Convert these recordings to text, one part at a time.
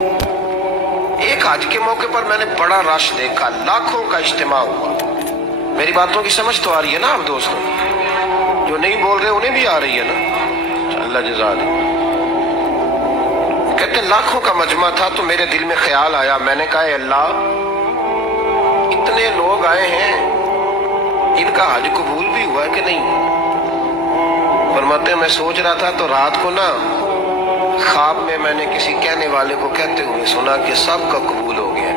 एक हज के मौके पर मैंने बड़ा रश देखा, लाखों का इज्तिमा हुआ। मेरी बातों की समझ तो आ रही है ना आप दोस्तों? जो नहीं बोल रहे उन्हें भी आ रही है ना? अल्लाह जज़ा दे। कहते लाखों का मजमा था तो मेरे दिल में ख्याल आया, मैंने कहा अल्लाह इतने लोग आए हैं, इनका हज कबूल भी हुआ है कि नहीं? फरमाते मैं सोच रहा था तो रात को ना ख्वाब में मैंने किसी कहने वाले को कहते हुए सुना कि सबका कबूल हो गया।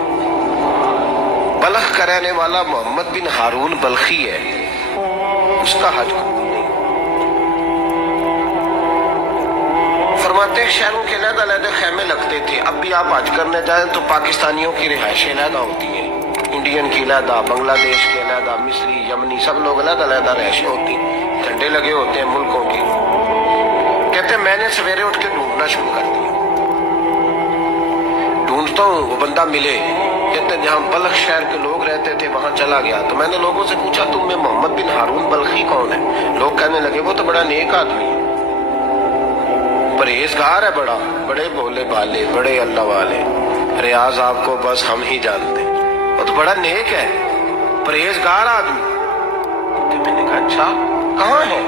बलख का रहने वाला मोहम्मद बिन हारून बल्खी है, उसका हज कबूल नहीं। फरमाते शहरों के अलग-अलग खेमे लगते थे। अब भी आप हज करने जाएं तो पाकिस्तानियों की रिहाइशें अलग होती हैं, इंडियन की अलग, बांग्लादेश के अलग, मिस्री, यमनी, सब लोग अलग-अलग रिहाइशें होती, झंडे लगे होते हैं मुल्कों के। कहते मैंने सवेरे उठ के ढूंढना शुरू कर दिया, ढूंढता हूँ वो बंदा मिले। कहते जहाँ बल्ख शहर के लोग रहते थे वहां चला गया तो मैंने लोगों से पूछा तुम में मोहम्मद बिन हारून बल्खी कौन है? लोग कहने लगे वो तो बड़ा नेक आदमी है, परहेजगार है, बड़े भोले भाले, बड़े अल्लाह वाले, रियाज आपको बस हम ही जानते, वो तो बड़ा नेक है, परहेजगार आदमी। तो मैंने कहा अच्छा कहाँ है?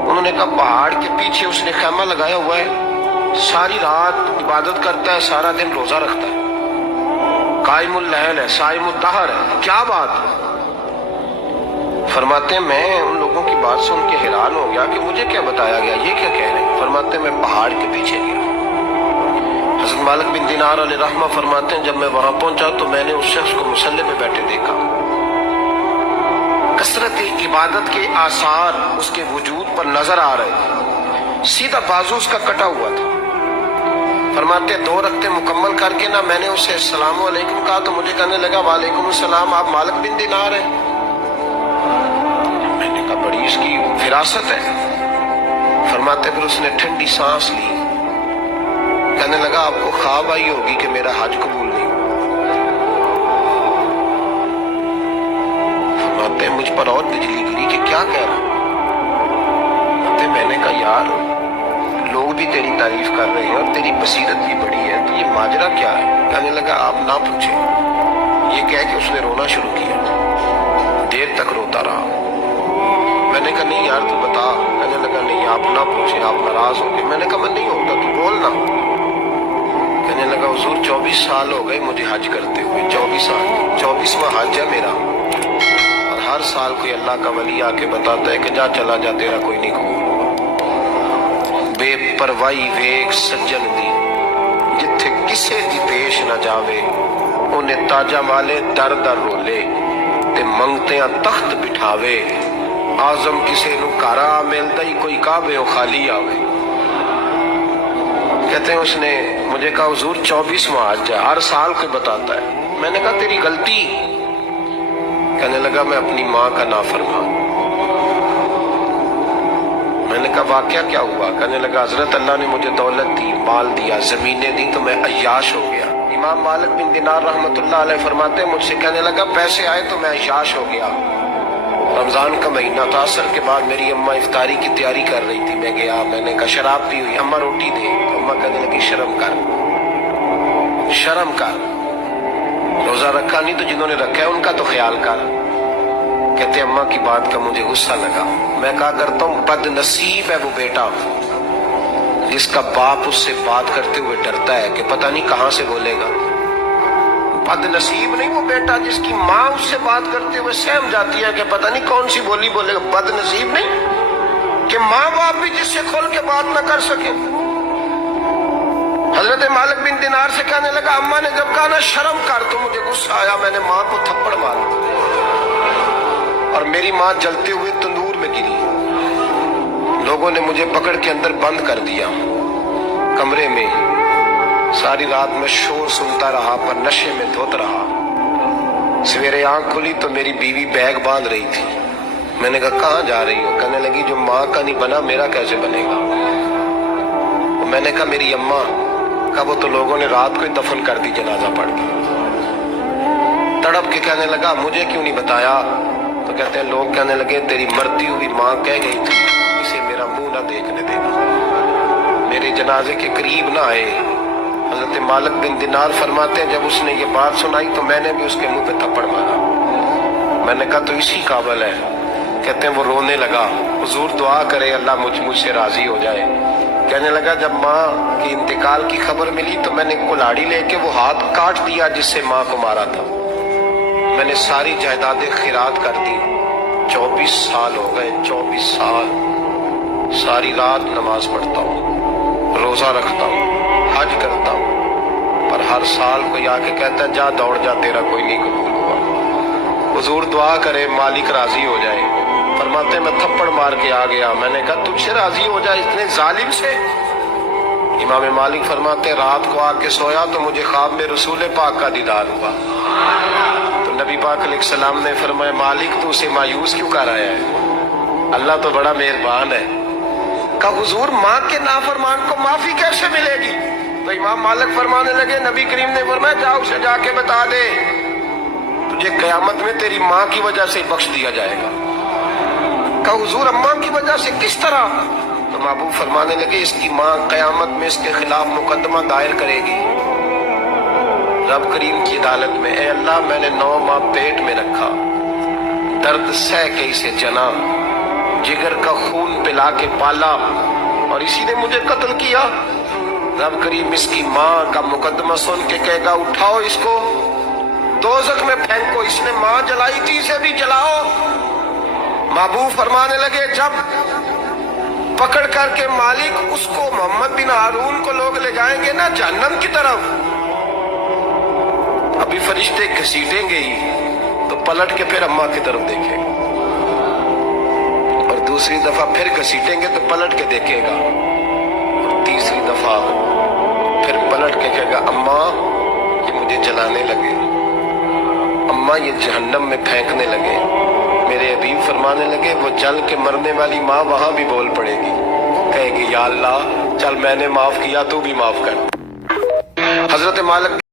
उन्होंने कहा पहाड़ के पीछे उसने खैमा लगाया हुआ है, सारी रात इबादत करता है, सारा दिन रोजा रखता है, कायमुल लैल है, साइमुद दहर है। क्या बात है? फरमाते मैं उन लोगों की बात सुन के हैरान हो गया कि मुझे क्या बताया गया, ये क्या कह रहे हैं? फरमाते मैं पहाड़ के पीछे गया। हज़रत मालिक बिन दिनार अलैहि रहमा फरमाते हैं जब मैं वहां पहुंचा तो मैंने उस शख्स को मुसल्ले पे बैठे देखा। कसरत इबादत के आसार उसके वजूद पर नजर आ रहे, सीधा बाजू उसका कटा हुआ था। फरमाते 2 रकते मुकम्मल करके ना मैंने उससे अस्सलाम वालेकुम कहा तो मुझे कहने लगा वालेकुम अस्सलाम, आप मालिक बिन दिनार हैं? मैंने कहा बड़ी इसकी फिरासत है। फरमाते फिर उसने ठंडी सांस ली, कहने लगा आपको ख्वाब आई होगी कि मेरा हज कबूल नहीं। फरमाते मुझ पर और बिजली गिरी कि क्या कह रहा? मैंने कहा यार लोग भी तेरी तारीफ कर रहे हैं और तेरी बसीरत भी बड़ी है, तो ये माजरा क्या है? कहने लगा आप ना पूछे। ये कह के उसने रोना शुरू किया, देर तक रोता रहा। मैंने कहा नहीं यार तू बता। कहने लगा नहीं आप ना पूछे, आप नाराज हो गए। मैंने कहा मैं नहीं होता, तू बोल ना। कहने लगा हुजूर 24 साल हो गए मुझे हज करते हुए, 24 साल, 24वां हज है मेरा, और हर साल कोई अल्लाह का वली आके बताता है कि जा चला जा तेरा कोई नहीं कबूल। बेपरवाही वेख सज्जन दी जिथे किसे दी पेश न जावे, उन्हें ताजा वाले दर दर रोले ते मंगते तख्त बिठावे, आजम किसे नु घरा मिलता ही कोई काबे खाली आवे। कहते हैं उसने मुझे कहा हुजूर 24वां हज है, हर साल कोई बताता है। मैंने कहा तेरी गलती। कहने लगा मैं अपनी माँ का नाफरमान। मैंने कहा वाकया क्या हुआ? कहने लगा हजरत अल्लाह ने मुझे दौलत दी, माल दिया, जमीनें दी तो मैं अय्याश हो गया। इमाम मालिक बिन दिनार रहमतुल्लाह अलैह फरमाते हैं मुझसे कहने लगा पैसे आए तो मैं अय्याश हो गया। रमजान का महीना था, असर के बाद मेरी अम्मा इफ्तारी की तैयारी कर रही थी, मैं गया, मैंने कहा शराब पी हुई, अम्मा रोटी दे। अम्मा कहने लगी शर्म कर, शर्म कर, रोजा रखा नहीं तो जिन्होंने रखा है उनका तो ख्याल कर। कहते अम्मा की बात का मुझे गुस्सा लगा। मैं कहा करता हूँ बदनसीब है वो बेटा जिसका बाप उससे बात करते हुए डरता है कि पता नहीं कहां से बोलेगा। बदनसीब नहीं वो बेटा जिसकी माँ उससे बात करते हुए सहम जाती है कि पता नहीं कौन सी बोली बोलेगा। बदनसीब नहीं कि माँ बाप भी जिससे खोल के बात ना कर सके। हजरत मालिक बिन दिनार से कहने लगा अम्मा ने जब कहा ना शर्म कर तो मुझे गुस्सा आया, मैंने माँ को थप्पड़ मारा और मेरी माँ जलते हुए तंदूर में गिरी। लोगों ने मुझे पकड़ के अंदर बंद कर दिया कमरे में। सारी रात में शोर सुनता रहा पर नशे में धोत रहा। सवेरे आंख खुली तो मेरी बीवी बैग बांध रही थी। मैंने कहा कहाँ जा रही हो? कहने लगी जो माँ का नहीं बना मेरा कैसे बनेगा? मैंने कहा मेरी अम्मा का वो तो लोगों ने रात को ही दफन कर दी जनाजा पढ़ के। तड़प के कहने लगा मुझे क्यों नहीं बताया? तो कहते हैं लोग कहने लगे तेरी मरती हुई माँ कह गई थी इसे मेरा मुंह ना देखने देना, मेरे जनाजे के करीब ना आए। हजरत मालिक बिन दिनार फरमाते हैं, जब उसने ये बात सुनाई तो मैंने भी उसके मुंह पे थप्पड़ मारा। मैंने कहा तो इसी काबिल है। कहते हैं वो रोने लगा, हुजूर दुआ करे अल्लाह मुझसे राजी हो जाए। कहने लगा जब माँ की इंतकाल की खबर मिली तो मैंने कुल्हाड़ी लेके वो हाथ काट दिया जिससे माँ को मारा था। मैंने सारी जायदादें खिरात कर दी। 24 साल हो गए, 24 साल सारी रात नमाज पढ़ता हूँ, रोजा रखता हूँ, हज करता हूँ, पर हर साल कोई आके कहता है जा दौड़ जा, तेरा कोई नहीं कबूल हुआ। हुजूर दुआ करे मालिक राजी हो जाए। फरमाते मैं थप्पड़ मार के आ गया। मैंने कहा तुझसे राजी हो जाए इतने जालिम से? इमाम मालिक फरमाते रात को आके सोया तो मुझे ख्वाब में रसूल पाक का दीदार हुआ। तो नबी पाक अलैहिस्सलाम ने फरमाया मालिक तू उसे मायूस क्यों कर आया है? अल्लाह तो बड़ा मेहरबान है। कहा हुजूर माँ के नाफरमान को माफी कैसे मिलेगी? तो इमाम मालिक फरमाने लगे नबी करीम ने फरमाया जा उसे जाके बता दे तुझे कयामत में तेरी माँ की वजह से बख्श दिया जाएगा। कहा हुजूर अम्मा की वजह से किस तरह? तो महबूब फरमाने लगे इसकी माँ कयामत में इसके खिलाफ मुकदमा दायर करेगी रब करीम की अदालत में। ए अल्लाह मैंने 9 माह पेट में रखा, दर्द सह के इसे जना, जिगर का खून पिला के पाला और इसी ने मुझे कत्ल किया। रब करीम इसकी माँ का मुकदमा सुन के कहेगा उठाओ इसको दोज़ख में फेंको, इसने माँ जलाई थी इसे भी जलाओ। महबूब फरमाने लगे जब पकड़ करके मालिक उसको मोहम्मद बिन हारून को लोग ले जाएंगे ना जहन्नम की तरफ, अभी फरिश्ते घसीटेंगे ही तो पलट के फिर अम्मा की तरफ देखेगा और दूसरी दफा फिर घसीटेंगे तो पलट के देखेगा और तीसरी दफा फिर पलट के कहेगा अम्मा ये मुझे जलाने लगे, अम्मा ये जहन्नम में फेंकने लगे। मेरे हबीब फरमाने लगे वो जल के मरने वाली माँ वहां भी बोल पड़ेगी, कहेगी या अल्लाह चल मैंने माफ किया तू भी माफ कर। हजरत मालिक